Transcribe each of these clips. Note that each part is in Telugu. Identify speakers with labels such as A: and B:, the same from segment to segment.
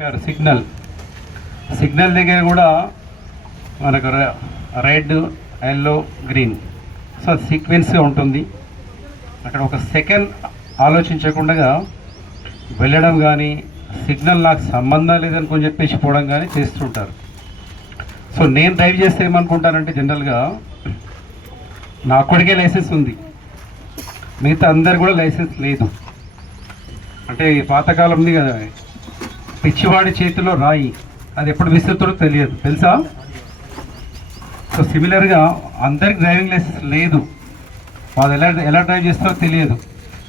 A: సిగ్నల్. సిగ్నల్ దగ్గర కూడా మనకు రెడ్ ఎల్లో గ్రీన్. సో సీక్వెన్స్గా ఉంటుంది. అక్కడ ఒక సెకండ్ ఆలోచించకుండా వెళ్ళడం కానీ సిగ్నల్ నాకు సంబంధం లేదనుకొని చెప్పేసి పోవడం కానీ చేస్తుంటారు. సో నేను డ్రైవ్ చేస్తే ఏమనుకుంటానంటే జనరల్గా నా కొడుకే లైసెన్స్ ఉంది. మిగతా అందరు కూడా లైసెన్స్ లేదు. అంటే ఈ పాతకాలం ఉంది కదా. పిచ్చివాడి చేతిలో రాయి. అది ఎప్పుడు విసురుతాడో తెలియదు. తెలుసా? సో సిమిలర్గా అందరికి డ్రైవింగ్ లైసెన్స్ లేదు. వాళ్ళు ఎలా ఎలా డ్రైవ్ చేస్తారో తెలియదు.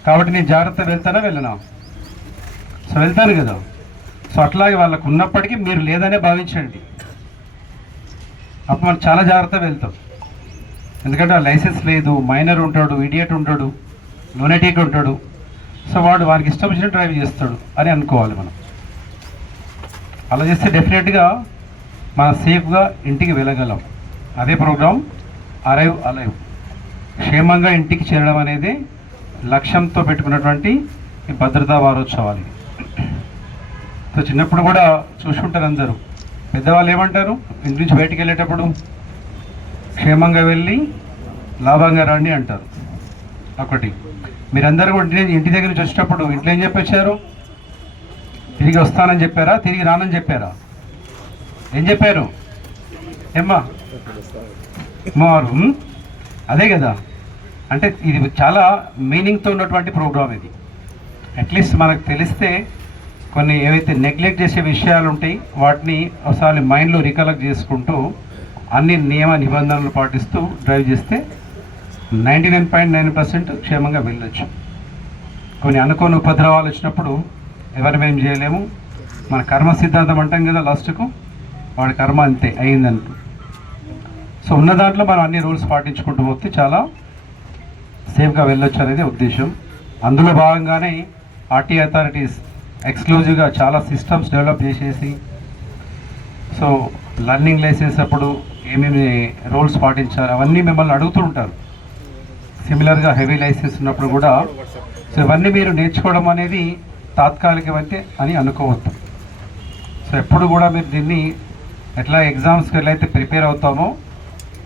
A: కాబట్టి నేను జాగ్రత్త వెళ్తానా వెళ్ళనా? సో వెళ్తాను కదా. సో అట్లాగే వాళ్ళకు ఉన్నప్పటికీ మీరు లేదనే భావించండి. అప్పుడు మనం చాలా జాగ్రత్త వెళ్తాం. ఎందుకంటే ఆ లైసెన్స్ లేదు. మైనర్ ఉంటాడు ఇడియట్ ఉంటాడు లూనటిక్ ఉంటాడు. సో వాడు వానికి ఇష్టం వచ్చిన డ్రైవ్ చేస్తాడు అని అనుకోవాలి మనం. అలా చేస్తే డెఫినెట్గా మనం సేఫ్గా ఇంటికి వెళ్ళగలం. అదే ప్రోగ్రాం అరైవ్ అలైవ్ క్షేమంగా ఇంటికి చేరడం అనేది లక్ష్యంతో పెట్టుకున్నటువంటి భద్రతా వారోత్సవాలు. సో చిన్నప్పుడు కూడా చూసుకుంటారు అందరూ. పెద్దవాళ్ళు ఏమంటారు? ఇంటి నుంచి బయటికి వెళ్ళేటప్పుడు క్షేమంగా వెళ్ళి లాభంగా రండి అంటారు. ఒకటి. మీరందరూ కూడా ఇంటి ఇంటి దగ్గర నుంచి వచ్చేటప్పుడు ఇంట్లో ఏం చెప్పొచ్చారు? తిరిగి వస్తానని చెప్పారా? తిరిగి రానని చెప్పారా? ఏం చెప్పారు? ఏమ్మా? మారు అదే కదా. అంటే ఇది చాలా మీనింగ్తో ఉన్నటువంటి ప్రోగ్రామ్ ఇది. అట్లీస్ట్ మనకు తెలిస్తే కొన్ని ఏవైతే నెగ్లెక్ట్ చేసే విషయాలు ఉంటాయి వాటిని ఒకసారి మైండ్లో రికలెక్ట్ చేసుకుంటూ అన్ని నియమ నిబంధనలు పాటిస్తూ డ్రైవ్ చేస్తే ninety nine point nine percent క్షేమంగా వెళ్ళొచ్చు. కొన్ని అనుకోని ఉపద్రవాలు వచ్చినప్పుడు ఎవరి మేము చేయలేము. మన కర్మ సిద్ధాంతం అంటాం కదా లాస్ట్కు. వాడి కర్మ అంతే అయిందంటూ. సో ఉన్న దాంట్లో మనం అన్ని రూల్స్ పాటించుకుంటూ పోతే చాలా సేఫ్గా వెళ్ళొచ్చు అనేది ఉద్దేశం. అందులో భాగంగానే ఆర్టీ అథారిటీస్ ఎక్స్క్లూజివ్గా చాలా సిస్టమ్స్ డెవలప్ చేసేసి సో లర్నింగ్ లైసెన్స్ అప్పుడు ఏమేమి రూల్స్ పాటించాలి అవన్నీ మిమ్మల్ని అడుగుతూ ఉంటారు. సిమిలర్గా హెవీ లైసెన్స్ ఉన్నప్పుడు కూడా. సో ఇవన్నీ మీరు నేర్చుకోవడం అనేది తాత్కాలికమైతే అని అనుకోవద్దు. సో ఎప్పుడు కూడా మీరు దీన్ని ఎట్లా ఎగ్జామ్స్కి ఎలా అయితే ప్రిపేర్ అవుతామో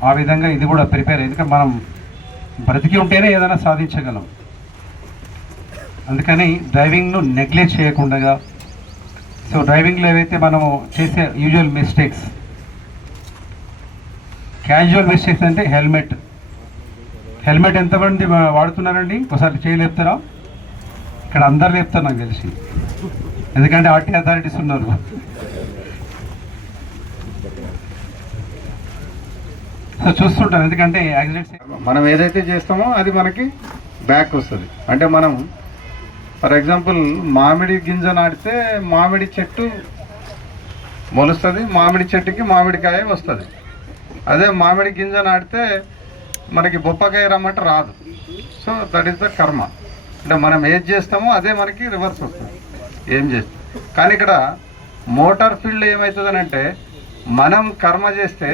A: ఆ విధంగా ఇది కూడా ప్రిపేర్ ఎందుకంటే మనం బ్రతికి ఉంటేనే ఏదైనా సాధించగలం. అందుకని డ్రైవింగ్ను నెగ్లెక్ట్ చేయకుండా సో డ్రైవింగ్లో ఏవైతే మనము చేసే యూజువల్ మిస్టేక్స్ క్యాజువల్ మిస్టేక్స్ అంటే హెల్మెట్. హెల్మెట్ ఎంతమంది వాడుతున్నారండి? ఒకసారి చేయలేపుతారా ఇక్కడ అందరు చెప్తారు నాకు తెలిసి. ఎందుకంటే ఆర్టీ అథారిటీస్ ఉన్నారు. సో చూస్తుంటాను ఎందుకంటే యాక్సిడెంట్స్
B: మనం ఏదైతే చేస్తామో అది మనకి బ్యాక్ వస్తుంది. అంటే మనం ఫర్ ఎగ్జాంపుల్ మామిడి గింజ నాటితే మామిడి చెట్టు మొలుస్తుంది మామిడి చెట్టుకి మామిడికాయ వస్తుంది. అదే మామిడి గింజ నాటితే మనకి బొప్పకాయ రమ్మంటే రాదు. సో దట్ ఈస్ ద కర్మ అంటే మనం ఏది చేస్తామో అదే మనకి రివర్స్ వస్తుంది. ఏం చేస్తాం కానీ ఇక్కడ మోటార్ ఫీల్డ్ ఏమవుతుందని అంటే మనం కర్మ చేస్తే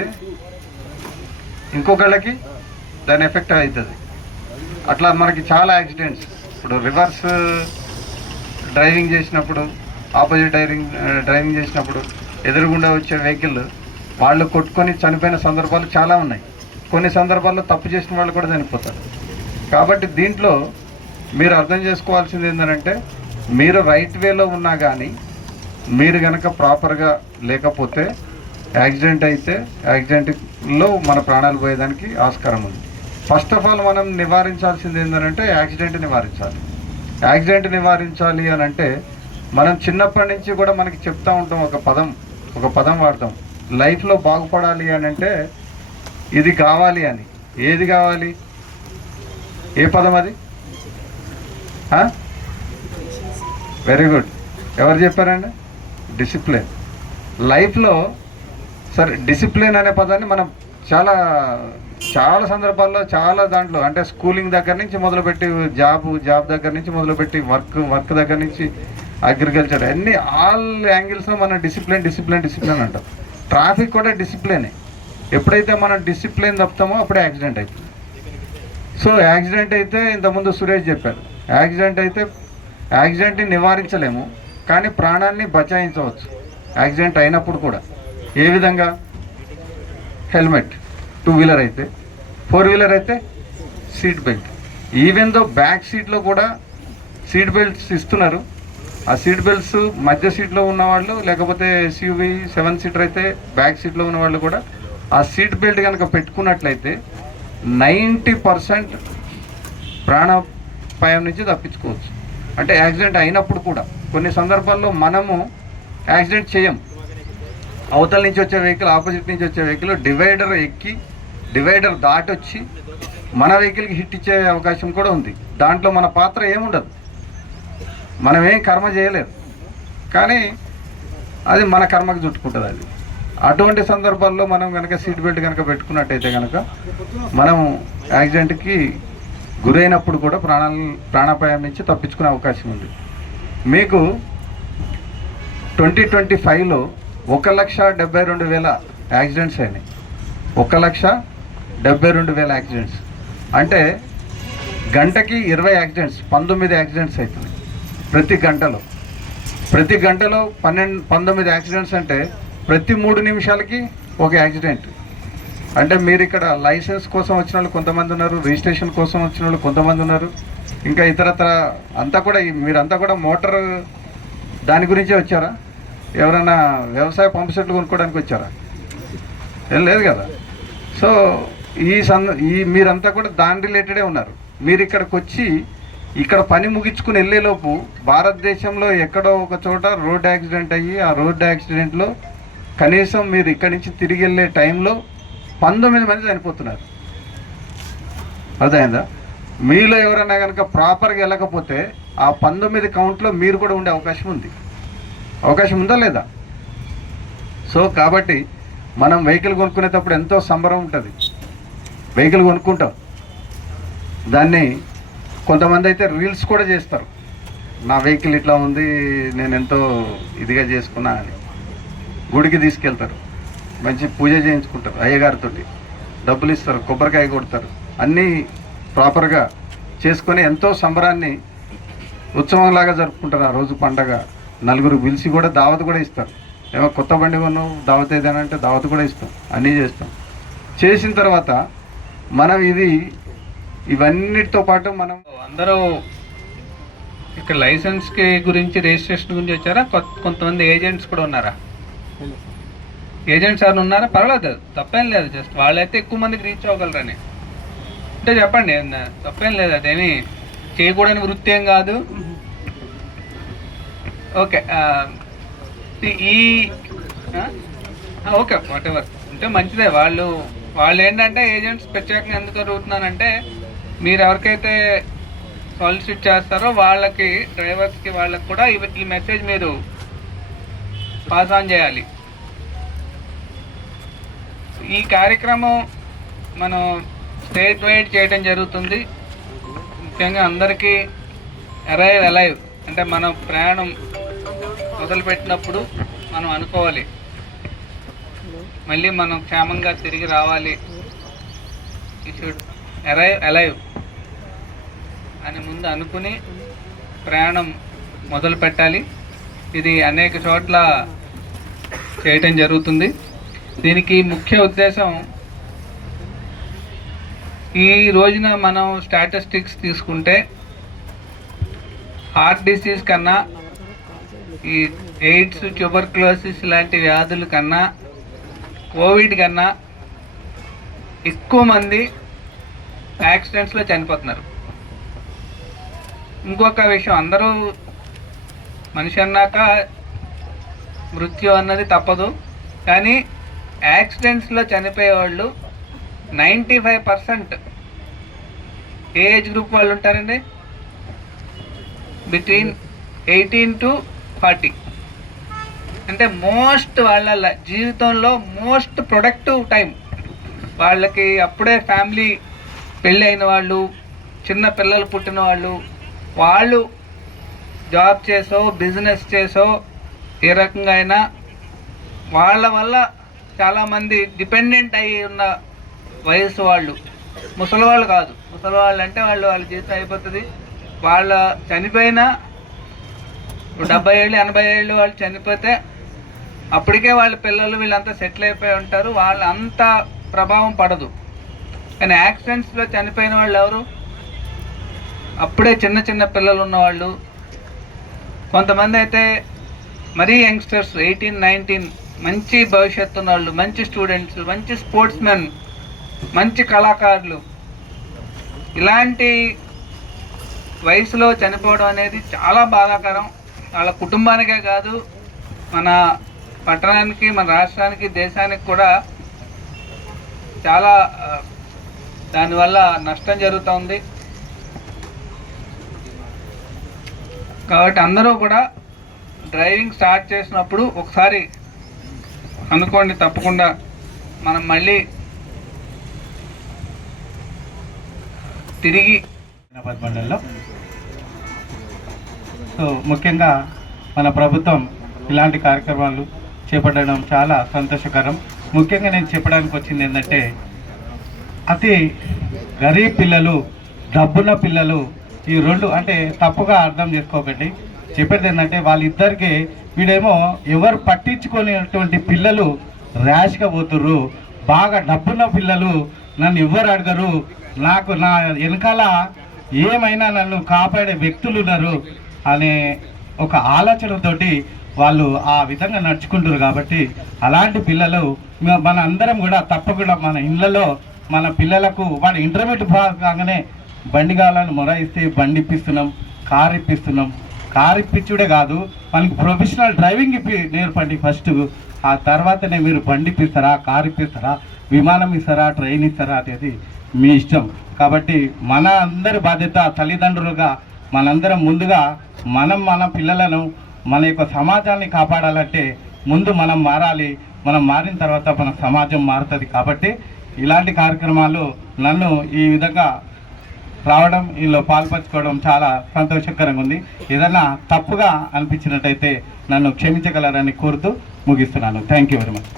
B: ఇంకొకళ్ళకి దాని ఎఫెక్ట్ అవుతుంది అట్లా మనకి చాలా యాక్సిడెంట్స్. ఇప్పుడు రివర్స్ డ్రైవింగ్ చేసినప్పుడు ఆపోజిట్ డ్రైవింగ్ డ్రైవింగ్ చేసినప్పుడు ఎదురుగుండా వచ్చే వెహికల్ వాళ్ళు కొట్టుకొని చనిపోయిన సందర్భాలు చాలా ఉన్నాయి. కొన్ని సందర్భాల్లో తప్పు చేసిన వాళ్ళు కూడా చనిపోతారు. కాబట్టి దీంట్లో మీరు అర్థం చేసుకోవాల్సింది ఏంటంటే మీరు రైట్ వేలో ఉన్నా కానీ మీరు కనుక ప్రాపర్గా లేకపోతే యాక్సిడెంట్ అయితే యాక్సిడెంట్లో మన ప్రాణాలు పోయేదానికి ఆస్కారం ఉంది. ఫస్ట్ ఆఫ్ ఆల్ మనం నివారించాల్సింది ఏంటంటే యాక్సిడెంట్ నివారించాలి. యాక్సిడెంట్ నివారించాలి అని అంటే మనం చిన్నప్పటి నుంచి కూడా మనకి చెప్తా ఉంటాం ఒక పదం ఒక పదం వాడతాం. లైఫ్లో బాగుపడాలి అని అంటే ఇది కావాలి అని. ఏది కావాలి? ఏ పదం అది? వెరీ గుడ్ ఎవరు చెప్పారండి? డిసిప్లిన్ లైఫ్లో సరే డిసిప్లిన్ అనే పదాన్ని మనం చాలా చాలా సందర్భాల్లో చాలా దాంట్లో అంటే స్కూలింగ్ దగ్గర నుంచి మొదలుపెట్టి జాబ్ జాబ్ దగ్గర నుంచి మొదలుపెట్టి వర్క్ వర్క్ దగ్గర నుంచి అగ్రికల్చర్ అన్ని ఆల్ యాంగిల్స్లో మనం డిసిప్లిన్ డిసిప్లిన్ డిసిప్లిన్ అంటాం. ట్రాఫిక్ కూడా డిసిప్లినే ఎప్పుడైతే మనం డిసిప్లిన్ తప్పుతామో అప్పుడే యాక్సిడెంట్ అవుతుంది సో యాక్సిడెంట్ అయితే ఇంతకుముందు సురేష్ చెప్పారు. యాక్సిడెంట్ అయితే యాక్సిడెంట్ని నివారించలేము కానీ ప్రాణాన్ని బచాయించవచ్చు. యాక్సిడెంట్ అయినప్పుడు కూడా. ఏ విధంగా? హెల్మెట్ టూ వీలర్ అయితే. ఫోర్ వీలర్ అయితే seat belt. Even though back సీట్లో కూడా సీట్ బెల్ట్స్ ఇస్తున్నారు. ఆ సీట్ బెల్ట్స్ మధ్య సీట్లో ఉన్నవాళ్ళు లేకపోతే ఎస్యూవి సెవెన్ సీటర్ అయితే బ్యాక్ సీట్లో ఉన్న వాళ్ళు కూడా ఆ సీట్ బెల్ట్ కనుక పెట్టుకున్నట్లయితే నైంటీ పర్సెంట్ ప్రాణ పయం నుంచి తప్పించుకోవచ్చు. అంటే యాక్సిడెంట్ అయినప్పుడు కూడా. కొన్ని సందర్భాల్లో మనము యాక్సిడెంట్ చేయం. అవతల నుంచి వచ్చే వెహికల్ ఆపోజిట్ నుంచి వచ్చే వెహికల్ డివైడర్ ఎక్కి డివైడర్ దాటొచ్చి మన వెహికల్కి హిట్ ఇచ్చే అవకాశం కూడా ఉంది. దాంట్లో మన పాత్ర ఏముండదు. మనం ఏం కర్మ చేయలేదు. కానీ అది మన కర్మకు చుట్టుకుంటుంది అది. అటువంటి సందర్భాల్లో మనం కనుక సీట్ బెల్ట్ కనుక పెట్టుకున్నట్టయితే కనుక మనం యాక్సిడెంట్కి గురైనప్పుడు కూడా ప్రాణాలు ప్రాణాపాయం నుంచి తప్పించుకునే అవకాశం ఉంది. మీకు ట్వంటీ ట్వంటీ ఫైవ్లో ఒక లక్ష డెబ్బై రెండు వేల యాక్సిడెంట్స్ అయినాయి. ఒక లక్ష డెబ్బై రెండు వేల యాక్సిడెంట్స్. అంటే గంటకి ఇరవై యాక్సిడెంట్స్ పంతొమ్మిది యాక్సిడెంట్స్ అవుతున్నాయి ప్రతి గంటలో. ప్రతి గంటలో పన్నెండు పంతొమ్మిది యాక్సిడెంట్స్ అంటే ప్రతి మూడు నిమిషాలకి ఒక యాక్సిడెంట్. అంటే మీరు ఇక్కడ లైసెన్స్ కోసం వచ్చిన వాళ్ళు కొంతమంది ఉన్నారు రిజిస్ట్రేషన్ కోసం వచ్చిన వాళ్ళు కొంతమంది ఉన్నారు. ఇంకా ఇతరత్ర అంతా కూడా మీరంతా కూడా మోటార్ దాని గురించే వచ్చారా? ఎవరైనా వ్యవసాయ పంపు సెట్లు కొనుక్కోవడానికి వచ్చారా? ఏం లేదు కదా. సో ఈ సంద ఈ మీరంతా కూడా దాని రిలేటెడే ఉన్నారు. మీరు ఇక్కడికి వచ్చి ఇక్కడ పని ముగించుకుని వెళ్ళేలోపు భారతదేశంలో ఎక్కడో ఒక చోట రోడ్ యాక్సిడెంట్ అయ్యి ఆ రోడ్ యాక్సిడెంట్లో కనీసం మీరు ఇక్కడి నుంచి తిరిగి వెళ్ళే టైంలో పంతొమ్మిది మంది చనిపోతున్నారు. అర్థమైందా? మీలో ఎవరైనా కనుక ప్రాపర్గా వెళ్ళకపోతే ఆ పంతొమ్మిది కౌంట్లో మీరు కూడా ఉండే అవకాశం ఉంది. అవకాశం ఉందా లేదా? సో కాబట్టి మనం వెహికల్ కొనుక్కునేటప్పుడు ఎంతో సంబరం ఉంటుంది. వెహికల్ కొనుక్కుంటాం. దాన్ని కొంతమంది అయితే రీల్స్ కూడా చేస్తారు. నా వెహికల్ ఇట్లా ఉంది నేను ఎంతో ఇదిగా చేసుకున్నా అని. గుడికి తీసుకెళ్తారు. మంచి పూజ చేయించుకుంటారు అయ్యగారితో డబ్బులు ఇస్తారు కొబ్బరికాయ కొడతారు. అన్నీ ప్రాపర్గా చేసుకొని ఎంతో సంబరాన్ని ఉత్సవంలాగా జరుపుకుంటారు ఆ రోజు పండగ. నలుగురు పిలిచి కూడా దావత్ కూడా ఇస్తారు. ఏమో కొత్త బండి కొన్నావు దావత్ ఏదైనా అంటే దావత్ కూడా ఇస్తాం. అన్నీ చేస్తాం. చేసిన తర్వాత మనం ఇది ఇవన్నిటితో పాటు మనం
C: అందరూ ఇక్కడ లైసెన్స్కి గురించి రిజిస్ట్రేషన్ గురించి వచ్చారా? కొంతమంది ఏజెంట్స్ కూడా ఉన్నారా? ఏజెంట్స్ ఎవరు ఉన్నారా? పర్వాలేదు తప్పేం లేదు. జస్ట్ వాళ్ళైతే ఎక్కువ మందికి రీచ్ అవ్వగలరని. అంటే చెప్పండి తప్పేం లేదు. అదేమి చేయకూడని వృత్తి ఏం కాదు. ఓకే ఈ- ఓకే వాట్ ఎవర్ అంటే మంచిదే. వాళ్ళు వాళ్ళు ఏంటంటే ఏజెంట్స్ ప్రత్యేకంగా ఎందుకు అడుగుతున్నానంటే మీరు ఎవరికైతే సాలిసిట్ చేస్తారో వాళ్ళకి డ్రైవర్స్కి వాళ్ళకి కూడా ఈ మెసేజ్ మీరు పాస్ ఆన్ చేయాలి. ఈ కార్యక్రమం మనం స్టేట్ వైడ్ చేయడం జరుగుతుంది. ముఖ్యంగా అందరికీ అరైవ్ అలైవ్ అంటే మనం ప్రయాణం మొదలుపెట్టినప్పుడు మనం అనుకోవాలి. మళ్ళీ మనం క్షేమంగా తిరిగి రావాలి. ఈ షుడ్ అరైవ్ అలైవ్ అని ముందు అనుకుని ప్రయాణం మొదలు పెట్టాలి ఇది అనేక చోట్ల చేయటం జరుగుతుంది. దీనికి ముఖ్య ఉద్దేశం ఈ రోజున మనం స్టాటిస్టిక్స్ తీసుకుంటే హార్ట్ డిసీజ్ కన్నా ఈ ఎయిడ్స్ ట్యూబర్క్లోసిస్ లాంటి వ్యాధుల కన్నా కోవిడ్ కన్నా ఎక్కువ మంది యాక్సిడెంట్స్లో చనిపోతున్నారు. ఇంకొక విషయం అందరూ మనిషి అన్నాక మృత్యు అన్నది తప్పదు. కానీ యాక్సిడెంట్స్లో చనిపోయే వాళ్ళు నైంటీ ఫైవ్ పర్సెంట్ ఏ ఏజ్ గ్రూప్ వాళ్ళు ఉంటారండి? Between eighteen to forty. అంటే మోస్ట్ వాళ్ళ జీవితంలో మోస్ట్ ప్రొడక్టివ్ టైం వాళ్ళకి అప్పుడే ఫ్యామిలీ పెళ్ళి అయిన వాళ్ళు చిన్న పిల్లలు పుట్టిన వాళ్ళు వాళ్ళు జాబ్ చేసో బిజినెస్ చేసో ఏ రకంగా అయినా వాళ్ళ వల్ల చాలామంది డిపెండెంట్ అయి ఉన్న వయసు వాళ్ళు. ముసలి వాళ్ళు కాదు. ముసలివాళ్ళు అంటే వాళ్ళు వాళ్ళ జీవితం అయిపోతుంది. వాళ్ళ చనిపోయినా డెబ్బై ఏళ్ళు ఎనభై ఏళ్ళు వాళ్ళు చనిపోతే అప్పటికే వాళ్ళ పిల్లలు వీళ్ళంతా సెటిల్ అయిపోయి ఉంటారు. వాళ్ళు అంత ప్రభావం పడదు. కానీ యాక్సిడెంట్స్లో చనిపోయిన వాళ్ళు ఎవరు? అప్పుడే చిన్న చిన్న పిల్లలు ఉన్నవాళ్ళు. కొంతమంది అయితే మరీ యంగ్స్టర్స్ ఎయిటీన్ నైన్టీన్ మంచి భవిష్యత్తు వాళ్ళు మంచి స్టూడెంట్స్ మంచి స్పోర్ట్స్ మెన్ మంచి కళాకారులు. ఇలాంటి వయసులో చనిపోవడం అనేది చాలా బాధాకరం. వాళ్ళ కుటుంబానికే కాదు మన పట్టణానికి మన రాష్ట్రానికి దేశానికి కూడా చాలా దానివల్ల నష్టం జరుగుతుంది. కాబట్టి అందరూ కూడా డ్రైవింగ్ స్టార్ట్ చేసినప్పుడు ఒకసారి అనుకోండి తప్పకుండా. మనం మళ్ళీ తిరిగి
D: హైదరాబాద్ మండలంలో. సో ముఖ్యంగా మన ప్రభుత్వం ఇలాంటి కార్యక్రమాలు చేపట్టడం చాలా సంతోషకరం. ముఖ్యంగా నేను చెప్పడానికి వచ్చింది ఏంటంటే అతి గరీబ్ పిల్లలు డబ్బున్న పిల్లలు ఈ రెండు అంటే తప్పుగా అర్థం చేసుకోకండి. చెప్పేది ఏంటంటే వాళ్ళిద్దరికి వీడేమో ఎవరు పట్టించుకునేటువంటి పిల్లలు ర్యాష్గా పోతుర్రు బాగా డబ్బున్న పిల్లలు నన్ను ఎవ్వరు అడగరు నాకు నా వెనకాల ఏమైనా నన్ను కాపాడే వ్యక్తులు ఉన్నారు అనే ఒక ఆలోచనతోటి వాళ్ళు ఆ విధంగా నడుచుకుంటారు కాబట్టి అలాంటి పిల్లలు మన అందరం కూడా తప్పకుండా మన ఇళ్ళలో మన పిల్లలకు వాడు ఇంటర్మీడియట్ కాగానే బండి కావాలని మొరాయిస్తే బండి ఇప్పిస్తున్నాం కారు ఇప్పిస్తున్నాం కార్ ఇప్పించుడే కాదు మనకి ప్రొఫెషనల్ డ్రైవింగ్ ఇప్పి నేర్పండి ఫస్ట్. ఆ తర్వాతనే మీరు బండి ఇప్పిస్తారా కార్ ఇప్పిస్తారా విమానం ఇస్తారా ట్రైన్ ఇస్తారా అనేది మీ ఇష్టం. కాబట్టి మన అందరి బాధ్యత తల్లిదండ్రులుగా మనందరం ముందుగా మనం మన పిల్లలను మన యొక్క సమాజాన్ని కాపాడాలంటే ముందు మనం మారాలి. మనం మారిన తర్వాత మన సమాజం మారుతుంది. కాబట్టి ఇలాంటి కార్యక్రమాలు నన్ను ఈ విధంగా రావడం వీళ్ళు పాల్పంచుకోవడం చాలా సంతోషకరంగా ఉంది. ఏదైనా తప్పుగా అనిపించినట్టయితే నన్ను క్షమించగలరని కోరుతూ ముగిస్తున్నాను. Thank you very much